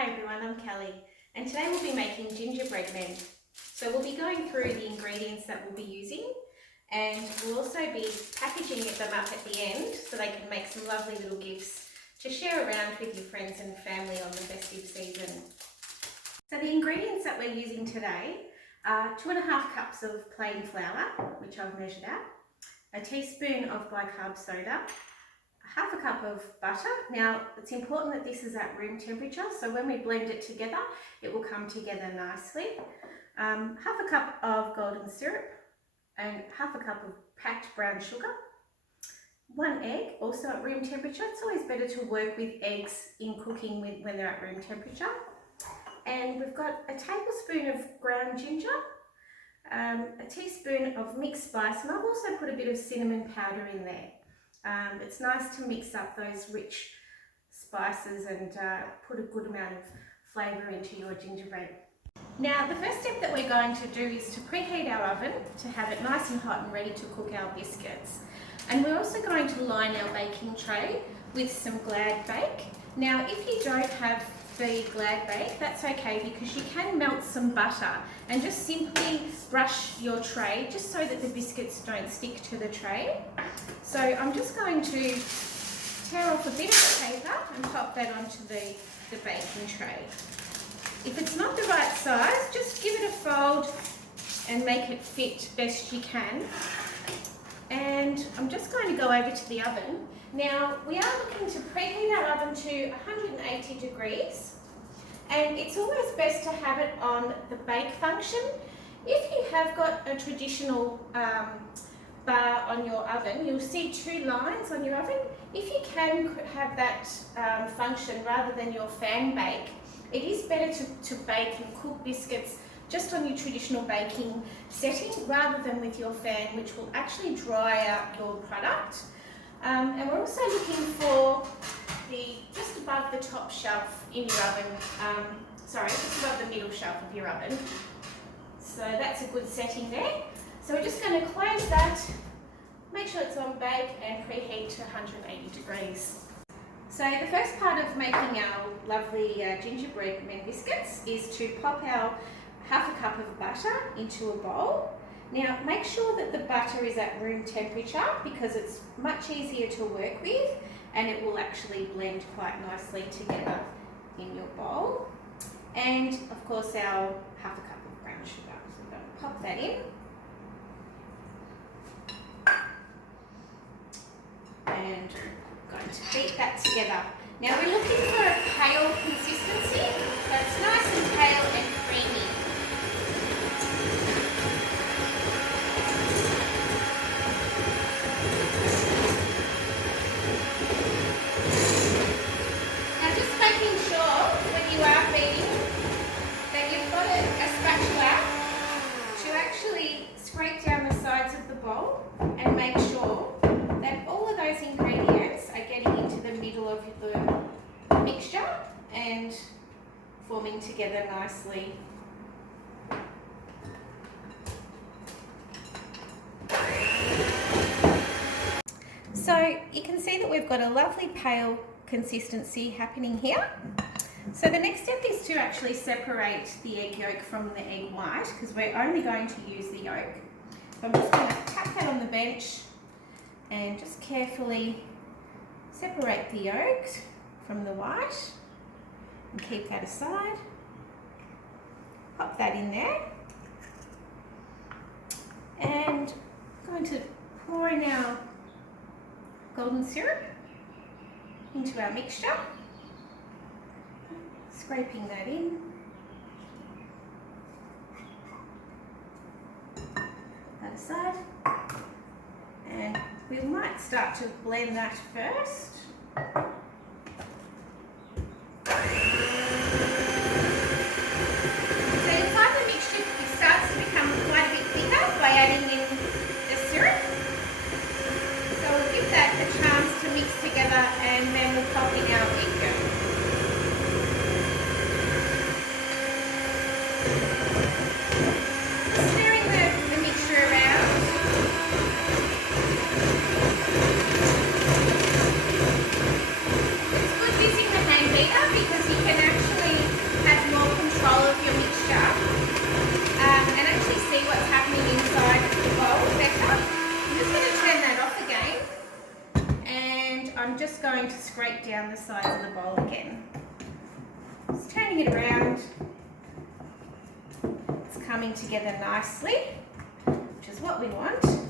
Hi everyone, I'm Kelly and today we'll be making gingerbread men. So we'll be going through the ingredients that we'll be using and we'll also be packaging them up at the end so they can make some lovely little gifts to share around with your friends and family on the festive season. So the ingredients that we're using today are 2.5 cups of plain flour, which I've measured out, a teaspoon of bicarb soda, half a cup of butter. Now it's important that this is at room temperature, so when we blend it together it will come together nicely. Half a cup of golden syrup and half a cup of packed brown sugar, 1 egg, also at room temperature. It's always better to work with eggs in cooking when they're at room temperature. And we've got a tablespoon of ground ginger, a teaspoon of mixed spice, and I've also put a bit of cinnamon powder in there. It's nice to mix up those rich spices and put a good amount of flavour into your gingerbread. Now the first step that we're going to do is to preheat our oven to have it nice and hot and ready to cook our biscuits. And we're also going to line our baking tray with some Glad Bake. Now if you don't have the Glad Bake, that's okay, because you can melt some butter and just simply brush your tray just so that the biscuits don't stick to the tray. So I'm just going to tear off a bit of paper and pop that onto the baking tray. If it's not the right size, just give it a fold and make it fit best you can. And I'm just going to go over to the oven. Now we are looking to preheat our oven to 180 degrees, and it's always best to have it on the bake function. If you have got a traditional bar on your oven, you'll see 2 lines on your oven. If you can have that function rather than your fan bake, it is better to bake and cook biscuits just on your traditional baking setting rather than with your fan, which will actually dry out your product. And we're also looking for just above the top shelf in your oven, just above the middle shelf of your oven. So that's a good setting there. So we're just going to close that, make sure it's on bake and preheat to 180 degrees. So the first part of making our lovely gingerbread men biscuits is to pop our half a cup of butter into a bowl. Now make sure that the butter is at room temperature because it's much easier to work with and it will actually blend quite nicely together in your bowl. And of course our half a cup of brown sugar. So we're going to pop that in. And going to beat that together. Now we're looking for a pale consistency, so it's nice and pale and creamy. Now just making sure when you are beating that you've got a spatula to actually scrape down the sides of the bowl and make sure that all of those ingredients are getting into the middle of the mixture and forming together nicely. So you can see that we've got a lovely pale consistency happening here. So the next step is to actually separate the egg yolk from the egg white because we're only going to use the yolk. So I'm just going to tap that on the bench and just carefully separate the yolks from the white and keep that aside. Pop that in there. And I'm going to pour in our golden syrup into our mixture, scraping that in. That aside. And we might start to blend that first. So you'll find the mixture starts to become quite a bit thicker by adding in the syrup. So we'll give that a chance to mix together and then we'll pop in our egg yolk. Stirring the mixture around. I'm just going to scrape down the sides of the bowl again. Just turning it around. It's coming together nicely, which is what we want. Pop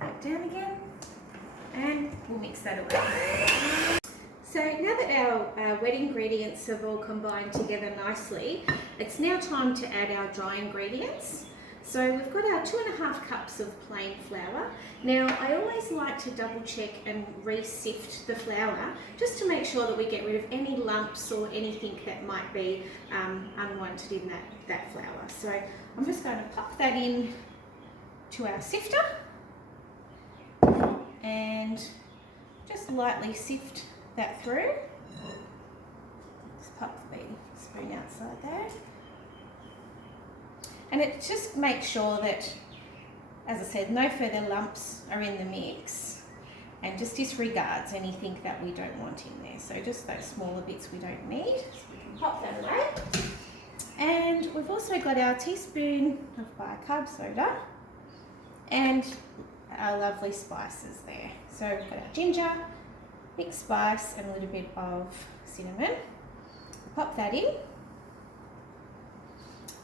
that down again, and we'll mix that away. So now that our wet ingredients have all combined together nicely, it's now time to add our dry ingredients. So we've got our 2.5 cups of plain flour. Now I always like to double check and re-sift the flour just to make sure that we get rid of any lumps or anything that might be unwanted in that flour. So I'm just going to pop that in to our sifter and just lightly sift that through. Just pop the spoon outside there. And it just makes sure that, as I said, no further lumps are in the mix, and just disregards anything that we don't want in there. So just those smaller bits we don't need. So we can pop that away. And we've also got our teaspoon of bicarb soda and our lovely spices there. So we've got our ginger, mixed spice, and a little bit of cinnamon. Pop that in.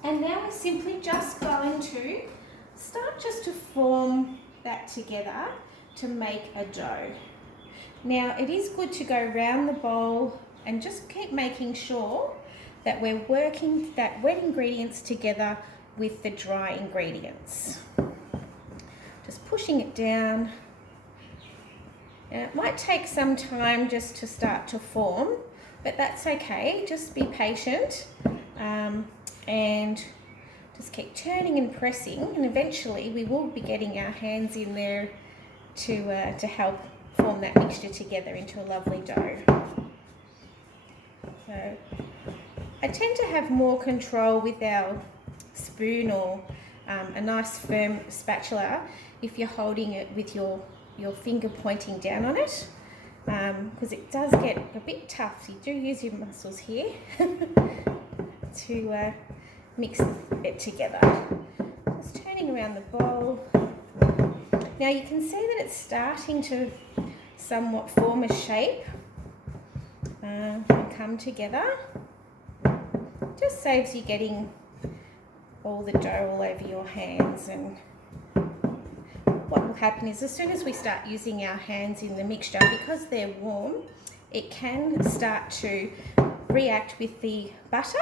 And now we're simply just going to start just to form that together to make a dough. Now it is good to go round the bowl and just keep making sure that we're working that wet ingredients together with the dry ingredients. Just pushing it down. Now it might take some time just to start to form, but that's okay. Just be patient. And just keep turning and pressing, and eventually we will be getting our hands in there to help form that mixture together into a lovely dough. So I tend to have more control with our spoon or a nice firm spatula if you're holding it with your finger pointing down on it, because it does get a bit tough. You do use your muscles here to mix it together. Just turning around the bowl. Now you can see that it's starting to somewhat form a shape and come together. Just saves you getting all the dough all over your hands, and what will happen is as soon as we start using our hands in the mixture, because they're warm, it can start to react with the butter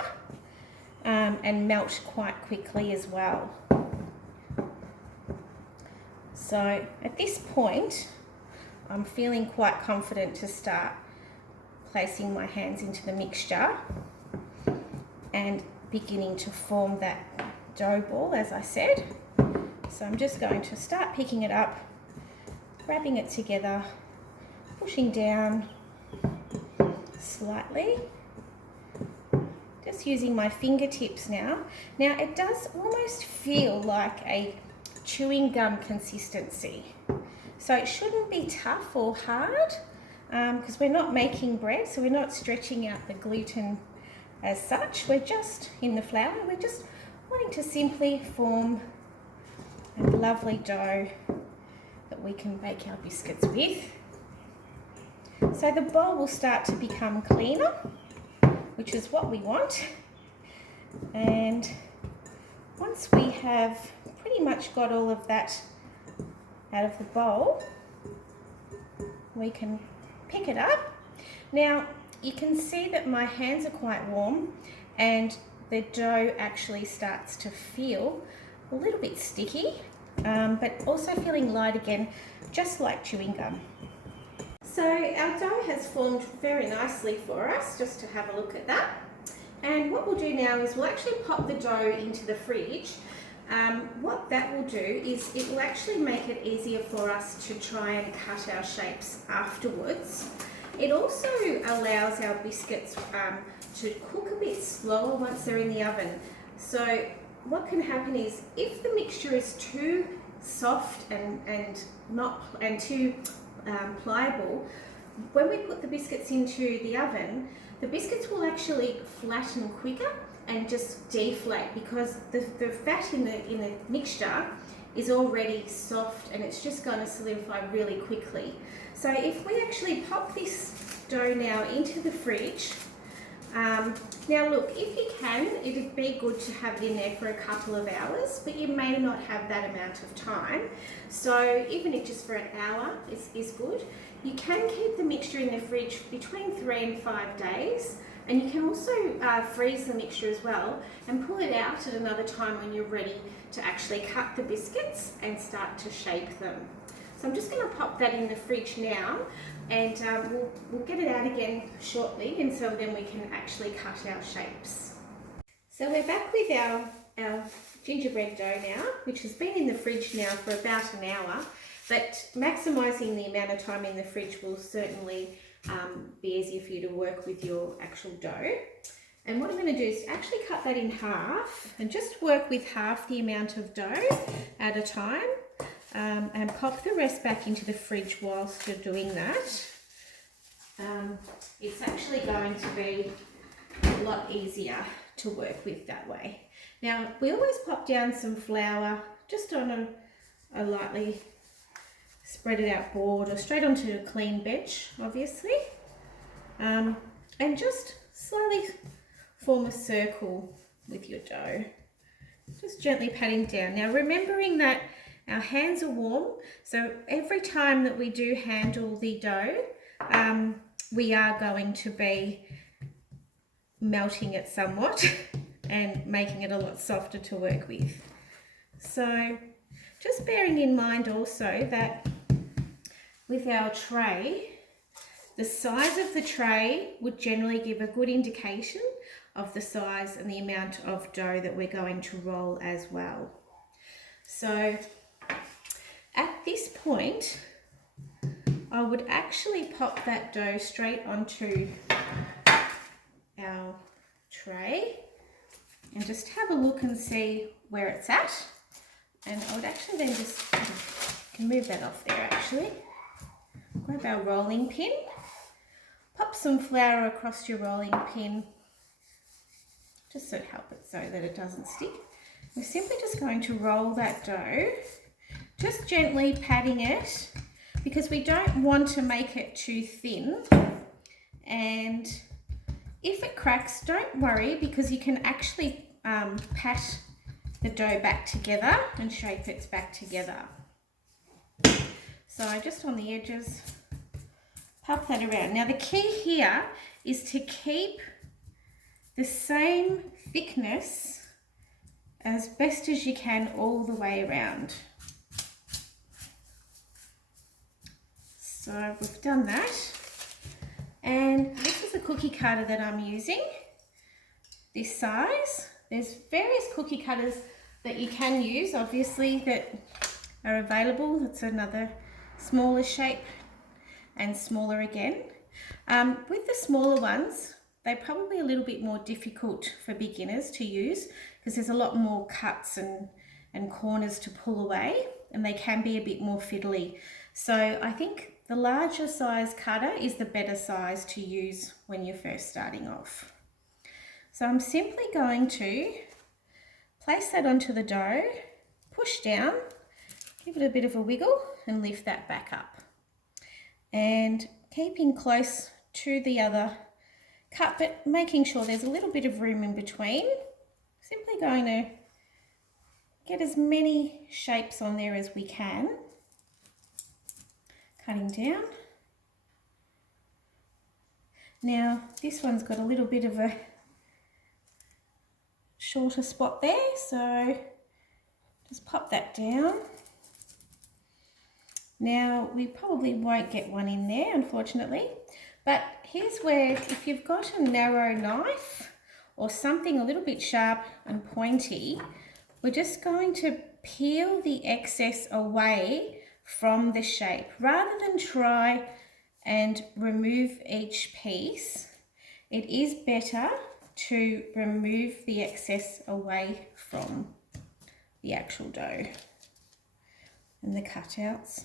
and melt quite quickly as well. So at this point, I'm feeling quite confident to start placing my hands into the mixture and beginning to form that dough ball, as I said. So I'm just going to start picking it up, grabbing it together, pushing down slightly. Just using my fingertips now. Now it does almost feel like a chewing gum consistency. So it shouldn't be tough or hard because we're not making bread, so we're not stretching out the gluten as such. We're just in the flour. We're just wanting to simply form a lovely dough that we can bake our biscuits with. So the bowl will start to become cleaner, which is what we want. And once we have pretty much got all of that out of the bowl, we can pick it up. Now you can see that my hands are quite warm and the dough actually starts to feel a little bit sticky, but also feeling light again, just like chewing gum. So our dough has formed very nicely for us, just to have a look at that. And what we'll do now is we'll actually pop the dough into the fridge. What that will do is it will actually make it easier for us to try and cut our shapes afterwards. It also allows our biscuits to cook a bit slower once they're in the oven. So what can happen is if the mixture is too soft and too pliable, when we put the biscuits into the oven, the biscuits will actually flatten quicker and just deflate because the fat in the mixture is already soft and it's just going to solidify really quickly. So if we actually pop this dough now into the fridge, now look, if you can, it'd be good to have it in there for a couple of hours, but you may not have that amount of time. So even if just for an hour is good. You can keep the mixture in the fridge between 3 and 5 days, and you can also freeze the mixture as well and pull it out at another time when you're ready to actually cut the biscuits and start to shape them. So I'm just going to pop that in the fridge now, and we'll get it out again shortly, and so then we can actually cut our shapes. So we're back with our gingerbread dough now, which has been in the fridge now for about an hour, but maximising the amount of time in the fridge will certainly be easier for you to work with your actual dough. And what I'm going to do is actually cut that in half and just work with half the amount of dough at a time, and pop the rest back into the fridge whilst you're doing that. It's actually going to be a lot easier to work with that way. Now, we always pop down some flour just on a lightly spread it out board or straight onto a clean bench, obviously, and just slowly form a circle with your dough, just gently patting down. Now, remembering that our hands are warm, so every time that we do handle the dough, we are going to be melting it somewhat and making it a lot softer to work with. So just bearing in mind also that with our tray, the size of the tray would generally give a good indication of the size and the amount of dough that we're going to roll as well. So at this point, I would actually pop that dough straight onto our tray and just have a look and see where it's at. And I would actually then just, can move that off there actually. Grab our rolling pin, pop some flour across your rolling pin, just to help it so that it doesn't stick. We're simply just going to roll that dough, just gently patting it, because we don't want to make it too thin. And if it cracks, don't worry, because you can actually pat the dough back together and shape it back together. So just on the edges, pop that around. Now the key here is to keep the same thickness as best as you can all the way around. So we've done that. And this is a cookie cutter that I'm using, this size. There's various cookie cutters that you can use, obviously, that are available. That's another smaller shape and smaller again. With the smaller ones, they're probably a little bit more difficult for beginners to use because there's a lot more cuts and corners to pull away, and they can be a bit more fiddly. So I think the larger size cutter is the better size to use when you're first starting off. So I'm simply going to place that onto the dough, push down, give it a bit of a wiggle and lift that back up. And keeping close to the other cut, but making sure there's a little bit of room in between. Simply going to get as many shapes on there as we can. Cutting down. Now this one's got a little bit of a shorter spot there, so just pop that down. Now we probably won't get one in there, unfortunately, but here's where, if you've got a narrow knife or something a little bit sharp and pointy, we're just going to peel the excess away from the shape rather than try and remove each piece. It is better to remove the excess away from the actual dough and the cutouts.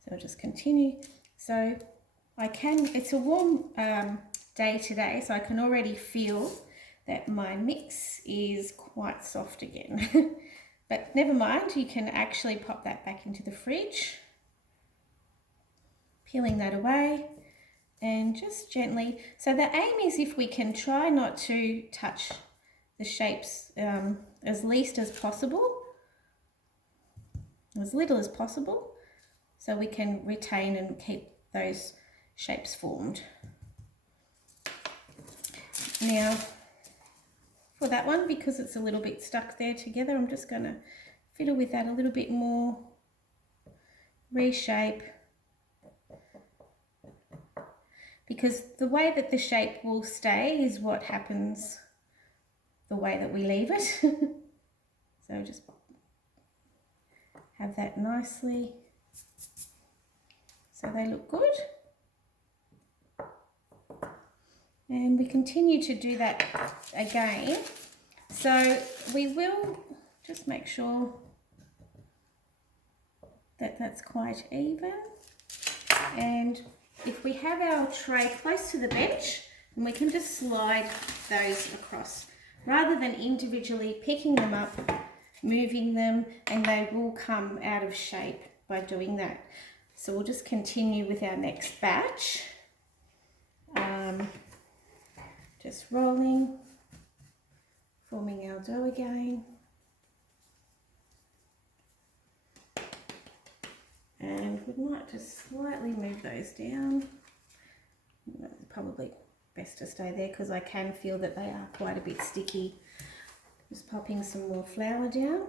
So I'll just continue. So I can, it's a warm day today, so I can already feel that my mix is quite soft again. But never mind, you can actually pop that back into the fridge. Peeling that away and just gently. So the aim is if we can try not to touch the shapes as least as possible, as little as possible, so we can retain and keep those shapes formed. Now for that one, because it's a little bit stuck there together, I'm just going to fiddle with that a little bit more, reshape, because the way that the shape will stay is what happens the way that we leave it. So just have that nicely so they look good. And we continue to do that again. So we will just make sure that that's quite even. And if we have our tray close to the bench, then we can just slide those across rather than individually picking them up, moving them, and they will come out of shape by doing that. So we'll just continue with our next batch. Just rolling, forming our dough again. And we might just slightly move those down. Probably best to stay there because I can feel that they are quite a bit sticky. Just popping some more flour down.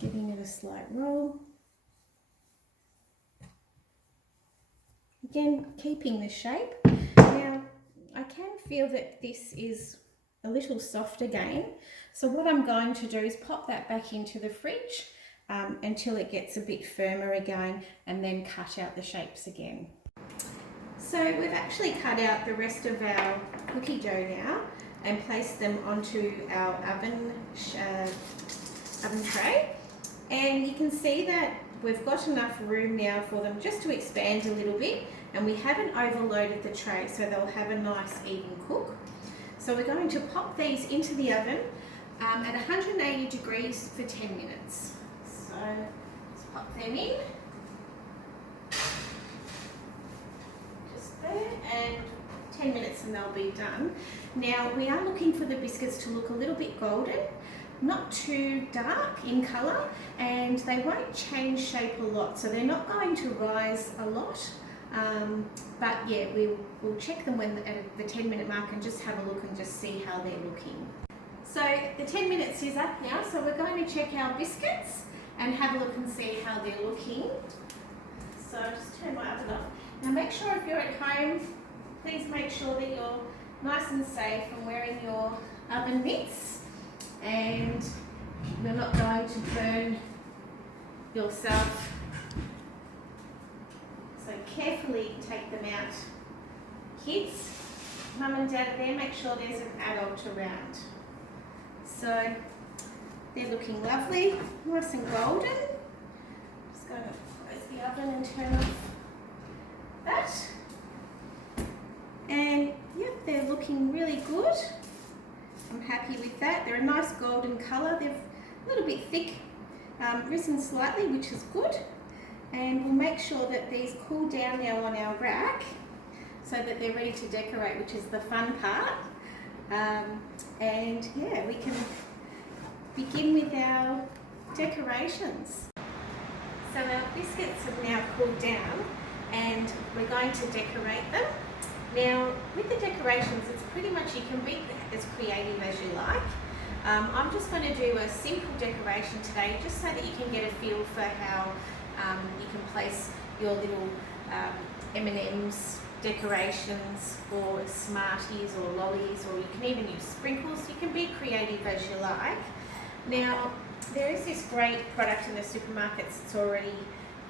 Giving it a slight roll. Again, keeping the shape. Now, I can feel that this is a little soft again. So what I'm going to do is pop that back into the fridge until it gets a bit firmer again, and then cut out the shapes again. So we've actually cut out the rest of our cookie dough now and placed them onto our oven tray. And you can see that we've got enough room now for them just to expand a little bit, and we haven't overloaded the tray, so they'll have a nice even cook. So we're going to pop these into the oven at 180 degrees for 10 minutes. So let's pop them in. Just there, and 10 minutes and they'll be done. Now we are looking for the biscuits to look a little bit golden, not too dark in colour, and they won't change shape a lot, so they're not going to rise a lot. But yeah, we'll check them at the 10-minute mark and just have a look and just see how they're looking. So the 10 minutes is up now, so we're going to check our biscuits and have a look and see how they're looking. So I'll just turn my oven off. Now make sure if you're at home, please make sure that you're nice and safe and wearing your oven mitts, and you're not going to burn yourself. So carefully take them out. Kids, mum and dad are there, make sure there's an adult around. So they're looking lovely, nice and golden. Just going to close the oven and turn off that. And yep, they're looking really good. I'm happy with that. They're a nice golden colour. They're a little bit thick, risen slightly, which is good. And we'll make sure that these cool down now on our rack so that they're ready to decorate, which is the fun part. And yeah, we can begin with our decorations. So our biscuits have now cooled down and we're going to decorate them. Now with the decorations, it's pretty much, you can be as creative as you like. I'm just going to do a simple decoration today just so that you can get a feel for how you can place your little M&M's decorations or Smarties or lollies, or you can even use sprinkles. You can be creative as you like. Now there is this great product in the supermarkets that's already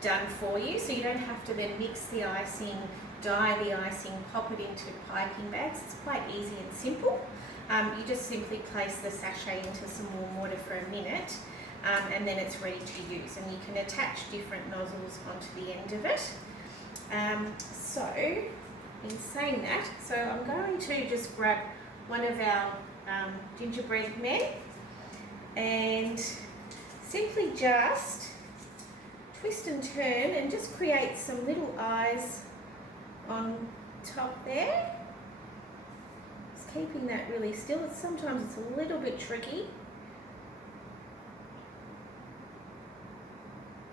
done for you, so you don't have to then mix the icing, dye the icing, pop it into piping bags. It's quite easy and simple. You just simply place the sachet into some warm water for a minute. and then it's ready to use, and you can attach different nozzles onto the end of it. So in saying that, so I'm going to just grab one of our gingerbread men and simply just twist and turn and just create some little eyes on top there. Just keeping that really still. Sometimes it's a little bit tricky.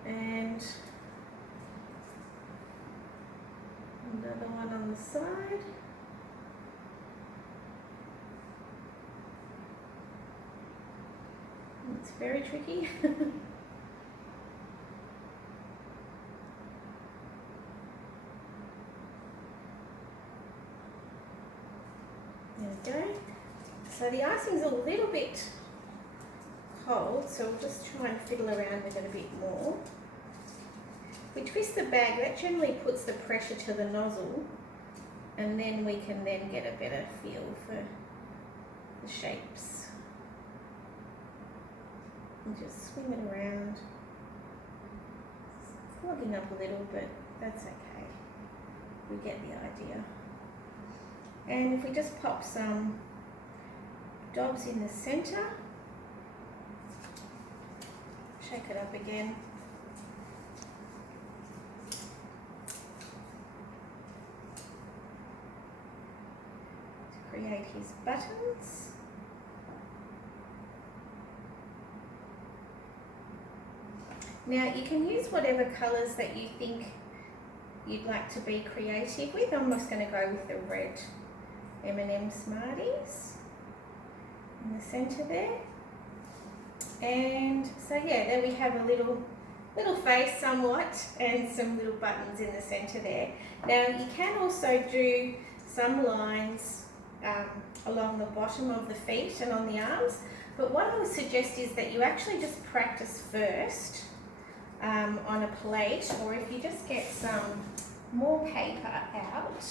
And another one on the side. It's very tricky. There we go. So the icing's a little bit cold, so we'll just try and fiddle around with it a bit more. We twist the bag, that generally puts the pressure to the nozzle, and then we can then get a better feel for the shapes. And just swing it around. It's clogging up a little, but that's okay. We get the idea. And if we just pop some dobs in the centre, shake it up again. To create his buttons. Now you can use whatever colours that you think you'd like to be creative with. I'm just going to go with the red M&M Smarties in the centre there. And so yeah, there we have a little face somewhat, and some little buttons in the centre there. Now you can also do some lines along the bottom of the feet and on the arms, but what I would suggest is that you actually just practice first on a plate, or if you just get some more paper out.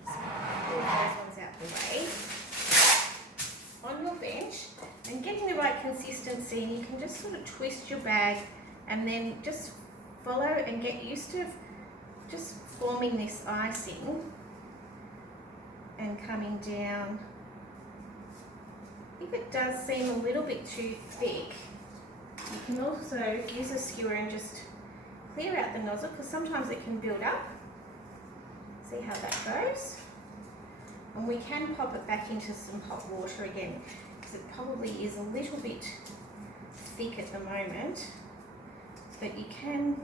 Those ones out the way. On your bench, and getting the right consistency, and you can just sort of twist your bag and then just follow and get used to just forming this icing and coming down. If it does seem a little bit too thick, you can also use a skewer and just clear out the nozzle, because sometimes it can build up. See how that goes? And we can pop it back into some hot water again, because it probably is a little bit thick at the moment. But you can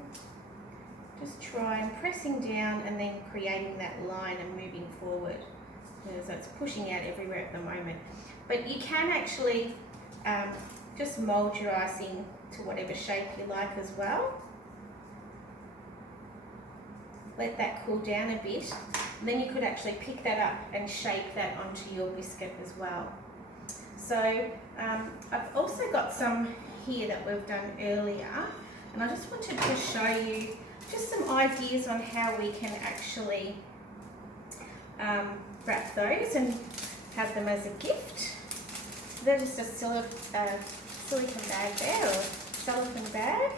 just try and pressing down and then creating that line and moving forward, because it's pushing out everywhere at the moment. But you can actually just mould your icing to whatever shape you like as well. Let that cool down a bit. And then you could actually pick that up and shape that onto your biscuit as well. So I've also got some here that we've done earlier, and I just wanted to show you just some ideas on how we can actually wrap those and have them as a gift. They're just a silicone bag there, or silicone bag,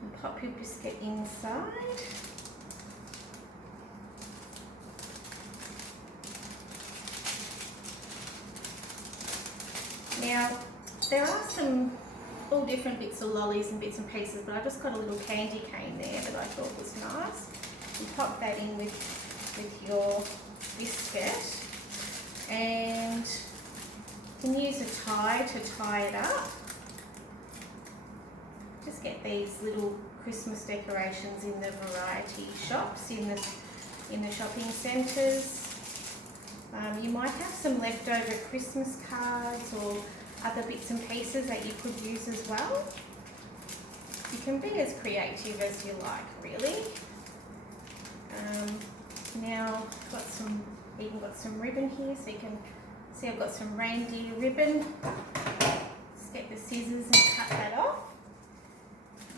and pop your biscuit inside. Now, there are all different bits of lollies and bits and pieces, but I just got a little candy cane there that I thought was nice. You pop that in with your biscuit, and you can use a tie to tie it up. Just get these little Christmas decorations in the variety shops, in the shopping centres. You might have some leftover Christmas cards or other bits and pieces that you could use as well. You can be as creative as you like, really. Now I've even got some ribbon here, so you can see I've got some reindeer ribbon. Just get the scissors and cut that off.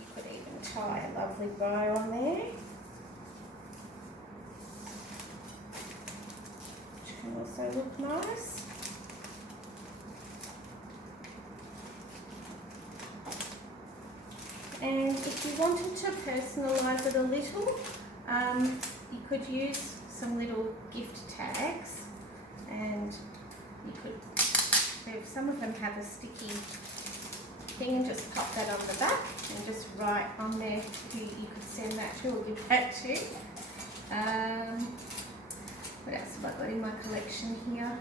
You could even tie a lovely bow on there. Which can also look nice. wanted to personalise it a little, you could use some little gift tags, and you could, if some of them have a sticky thing, and just pop that on the back and just write on there who you could send that to or give that to. What else have I got in my collection here?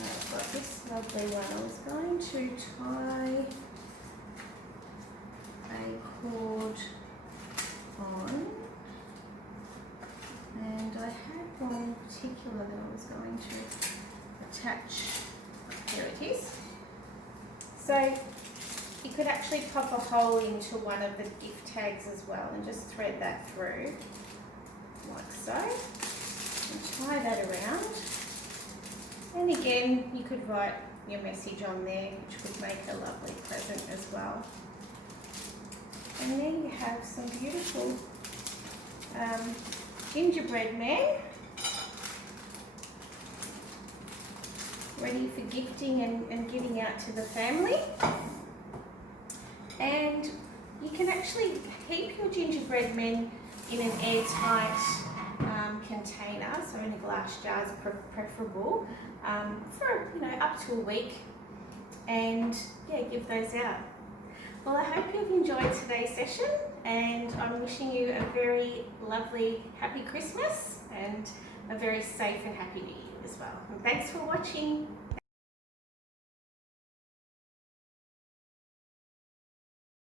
I've got this lovely one. I was going to tie a cord on, and I had one particular that I was going to attach. There it is. So you could actually pop a hole into one of the gift tags as well and just thread that through like so and tie that around. And again, you could write your message on there, which would make a lovely present as well. And then you have some beautiful gingerbread men ready for gifting and giving out to the family. And you can actually keep your gingerbread men in an airtight container, so in a glass jar is preferable, for up to a week, and yeah, give those out. Well, I hope you've enjoyed today's session, and I'm wishing you a very lovely, happy Christmas and a very safe and happy New Year as well. And thanks for watching.